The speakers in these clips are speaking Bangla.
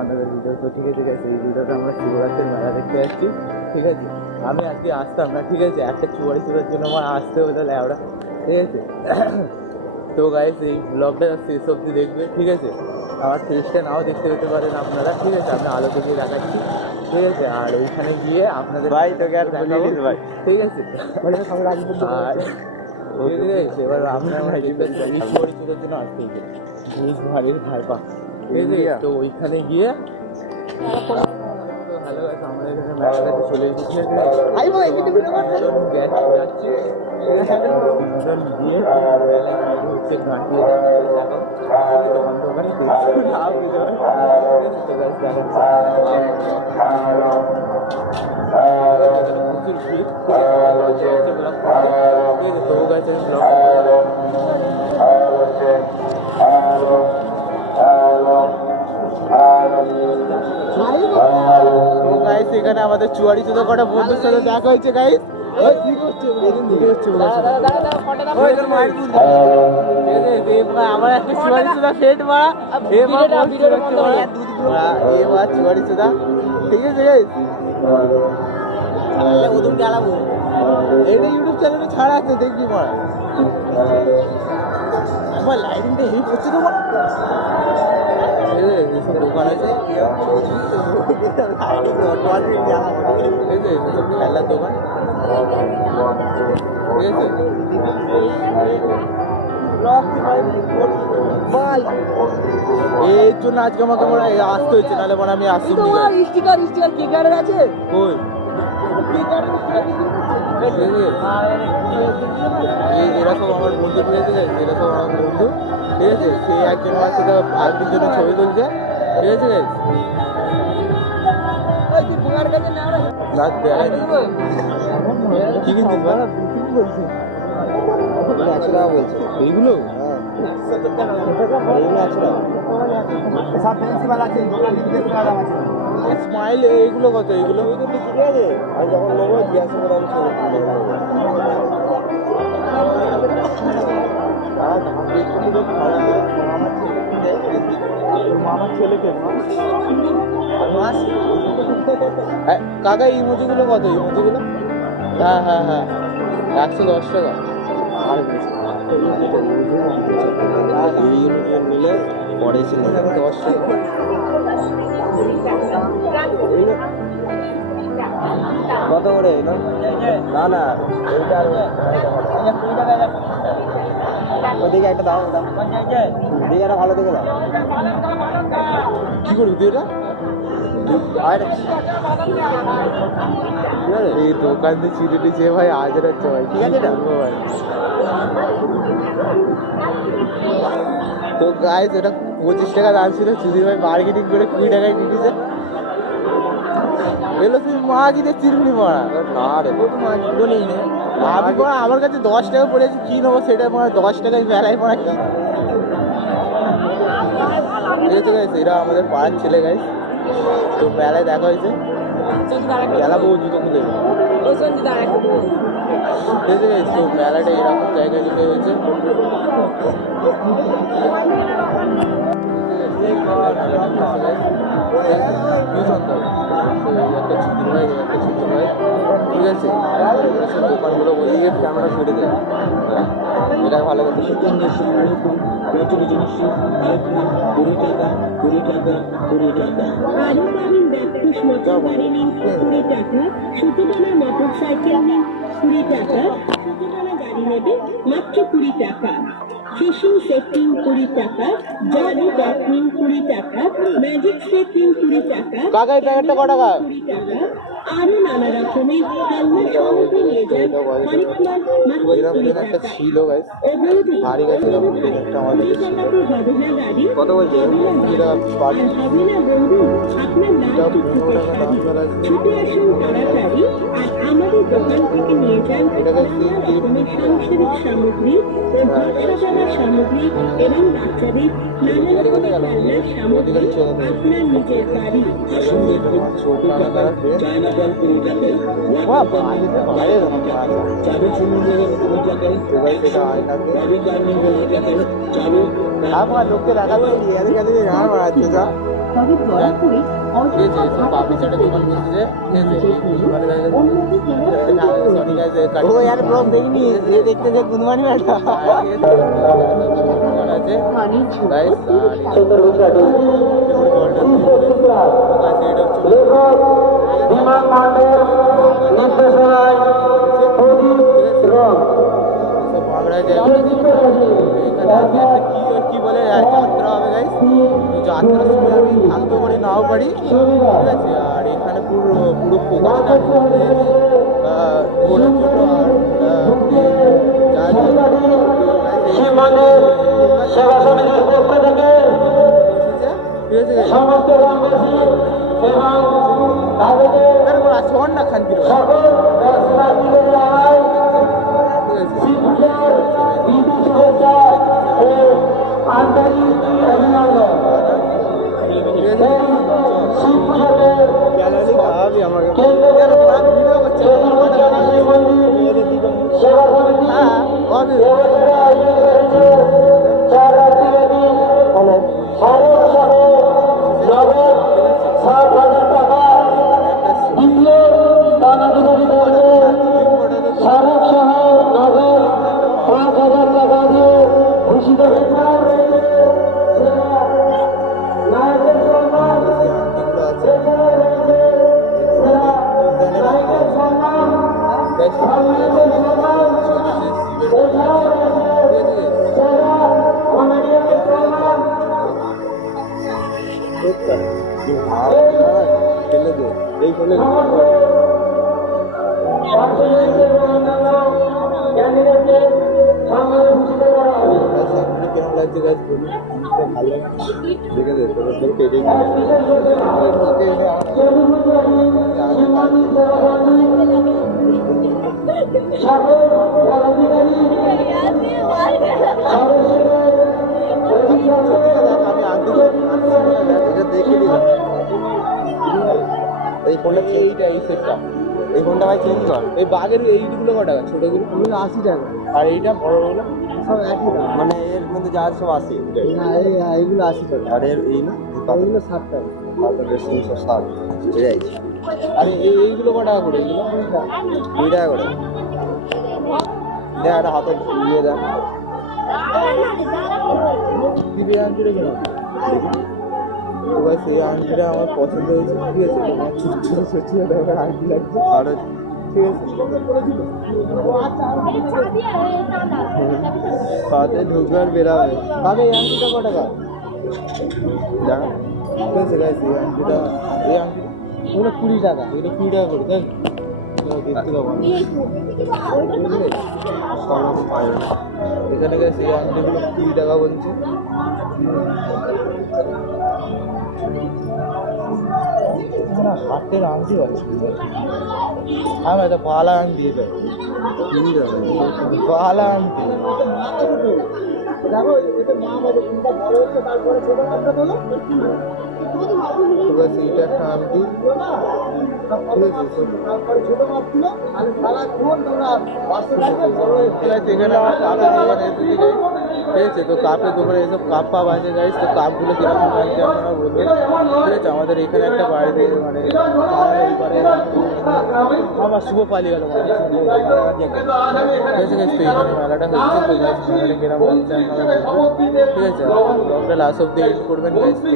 আমাদের ভিডিও। তো ঠিক আছে গাইস, এই ভিডিওটা আমরা শিবরাত্রির মেলা দেখতে যাচ্ছি। ঠিক আছে, আমি আজকে আসতাম না, ঠিক আছে, একটা চুয়ারি চুরার জন্য আমার আসতে হতো ল্যাবড়া, ঠিক আছে। তো গাইস এই ব্লগটা শেষ অবধি দেখবে, ঠিক আছে। আমার ফেসটা নাও দেখতে পেতে পারেন আপনারা, ঠিক আছে, আমি আলো থেকে দেখাচ্ছি, ঠিক আছে। আর ওইখানে গিয়ে আপনাদের ভাই তোকে আর দেখাবো, ভাই ঠিক আছে। আর এবার আপনার চুয়ারি চুরার জন্য আসতে হতো ঘুষ ভারির ভাইপা, ঠিক আছে। তো ওইখানে গিয়ে ভালো আছে, আমরা এখানে মেলাটাতে চলে এসেছি, গ্যাস যাচ্ছি দিয়ে মেলায় হচ্ছে গাঁটিয়ে দেখো দোকান দোকান লাভ দিতে হয়, প্রচুর ভিড়, তো গাছে এখানে আমাদের চুয়ারি চুদো কটা বন্ধুর সাথে দেখা হয়েছে গাইস। আমার একটা চুয়ারি চুদা সেট মারা চুয়ারি চুদা, ঠিক আছে গাইস। এটা ইউটিউব চ্যানেলে ছাড়া আছে, দেখবি মারা আমার লাইটিংটা হেল্প করছে তো মারা। যেসব দোকান আছে খেলার দোকান, ঠিক আছে। এর জন্য আজকে আমাকে মনে হয় আসতে হচ্ছে, নাহলে মনে আমি আসছি। এরা সব আমার বন্ধু, ঠিক আছে, এরা সব আমার বন্ধু, ঠিক আছে। সে একজন আমার সাথে আরেকদিন জন্য ছবি তুলছে, ঠিক আছে। কি কিনছিস বলছে এইগুলো স্মাইল, এইগুলো কত? এইগুলো ঠিক আছে, আমি যখন নেবো গ্যাস করে আমি চলে আমার ছেলেকে কাকা ইমোজিগুলো কত? ইমোজিগুলো হ্যাঁ হ্যাঁ হ্যাঁ 110 টাকা। আর নিলে পরে ছিল 10 টাকা। কত করে এলো? না না এইটা ওদিকে একটা দাও, দিকে একটা ভালো দেখে দাও। কি করবি তুই এটা? এই দোকান দিয়ে চিড়ে দিচ্ছে ভাই, আজ রাখছে ভাই, ঠিক আছে ভাই। তো গাইস এটা 25 টাকা দাম ছিল, চুদির ভাই মার্কেটিং করে 20 টাকায় নিয়েছে। এলো তুই মা কিনে চিরুনি মারা না রে, মা কিনবো নেই না আমি পড়া, আমার কাছে 10 টাকা পড়েছে, কি নেবো সেটা পড়া 10 টাকায় মেলায় পড়া কি, ঠিক আছে গাইস। এরা আমাদের পাড়ার ছেলে গাইস, তো মেলায় দেখা হয়েছে, মেলা বহু জুতো খুলে, ঠিক আছে গাইস। তো মেলাটা এরকম জায়গায় লিখে হয়েছে, একটা ছুটি ভাই, একটা ছুটি ভাই, ঠিক আছে। দোকানগুলো বলিয়ে ক্যামেরা ছুটে দেয়, এটা ভালো কথা। মাত্র 20 টাকা, ফিশিং সেটিং 20 টাকা, জারি ব্যাকিং 20 টাকা, ম্যাজিক সেটিং 20 টাকা, কাকাই প্যাকেটটা কত টাকা? 20 টাকা। আরো নানা রকমের হেলমেট সামগ্রী নিয়ে যান হরিকুমার মাত্র একটা ছিল গাইস, ভারী গাছ একটা আমাদের কত বলছে? হবে না বন্ধু, আপনার দাম ছুটে আসুন তাড়াতাড়ি আর আমাদের দোকান থেকে নিয়ে যান নানা রকমের সাংসারিক সামগ্রী ও ব্যবসা সামগ্রী এবং বাচ্চাদের নানা রকমের খেলনার সামগ্রী আপনার নিজের বাড়ি। চাবি আমার লোককে দেখাচ্ছে এদের কাছে গান মারাচ্ছে যা তবে দয়া করে ঠিক আছে সব পাপড়ি চাটের দোকান বসেছে ঠিক আছে সরি গাইস ও यार ব্লগ দেখিনি এ দেখতে যে গুনমানি ব্যাটা আছে গাইস সুন্দর গুজরাট বিমান মান্ডের নির্দেশনায় কি বলে যাত্রা হবে গাইস যাত্রার সময় আমি থাকতে পারি নাও পারি ঠিক আছে আর এখানে পুরো পুরো ফোকাসটা বলার জন্য আর শোন না খান ঠিক কেমন লাগছে গাছ বলি ভালো ঠিক আছে তোর পেটে এই ফোনটা এইটা এই সেটটা এই ফোনটা ভাই চেঞ্জ কর এই বাঘের এইগুলো কত টাকা ছোটগুলো 80 টাকা আর এইটা বড়গুলো সব একই দাম মানে এর মধ্যে যা আছে সব 80 না এইগুলো 80 টাকা আর এর এই না এইগুলো 60 টাকা তাহলে বেশি 160 ঠিক আছে আর এইগুলো কত টাকা করে এইগুলো 2 টাকা করে দেখ একটা হাতে নিয়ে দেখ দিবে আনতে কেন দেখি তো ভাই সেই আংটিটা আমার পছন্দ হয়েছে ঠিক আছে আমার ছোট ছোট ছোট আংটি লাগছে আর ঠিক আছে পাতে ঢুকবে আর বেরাবে তাহলে এই আংটিটা কত টাকা জানা ঠিক আছে গাইস এই আংটিটা ওটা 20 টাকা এটা 20 টাকা করে দেখ দেখতে পাবো এখানে গাইস এই আংটিগুলো 20 টাকা বলছে হাতের আংটি আছে আমি এটা বালা আংটি এটা বালা আংটি দেখো এটা মা বলে কোনটা বড় হচ্ছে তারপরে ছোট কথা বলো ঠিক আছে এটা একটা আংটি তারপরে ছোট মাপ ছিল আর সারা কোন তোমরা বাস্তব বড় হচ্ছে এখানে আমার কাপের দোকানে এসেছি গাইস ঠিক আছে তো কাপের দোকানে এসব কাপ পাপ আছে গাইস তো কাপগুলো কিরকম লাগছে আপনারা বলবেন ঠিক আছে আমাদের এখানে একটা বাড়িতে মানে আমার শুভ পালিয়ে গেল ঠিক আছে গাইস তো এখানে মেলাটা হচ্ছে তো গাইস মেলাটা কিরকম লাগছে আপনারা বলবেন ঠিক আছে ব্লগটা লাস্ট অব্দি এডিট করবেন গাইস তো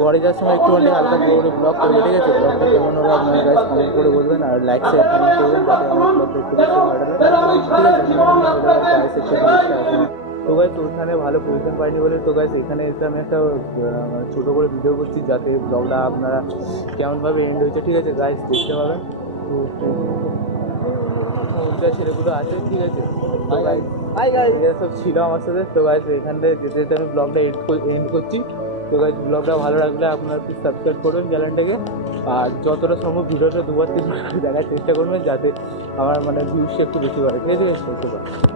ঘরে যাওয়ার সময় একটুখানি হালকা বড় ব্লগ করবে ঠিক আছে ব্লগটা কেমন হবে আপনারা গাইস কমেন্ট করে বলবেন আর লাইক শেয়ার কমেন্ট করবেন যাতে আমার ব্লগটা একটু বেশি ভাইরাল হয় ঠিক আছে গাইস একটু তো গাইস ওখানে ভালো পজিশন পাইনি বলে তো গাইস এখানে এসে আমি একটা ছোটো করে ভিডিও করছি যাতে ব্লগটা আপনারা কেমনভাবে এন্ড হয়েছে ঠিক আছে গাইস দেখতে পাবেন তো ছেলেগুলো আছে ঠিক আছে তো গাইস এরা সব ছিল আমার সাথে তো গাইস এখান থেকে যেতে যেতে আমি ব্লগটা এন্ড করছি তো গাইস ব্লগটা ভালো লাগলে আপনারা প্লিজ সাবস্ক্রাইব করবেন চ্যানেলটাকে আর যতটা সম্ভব ভিডিওটা 2-3 বার দেখার চেষ্টা করবেন যাতে আমার মানে ভিউসটা একটু বেশি বাড়ে ঠিক আছে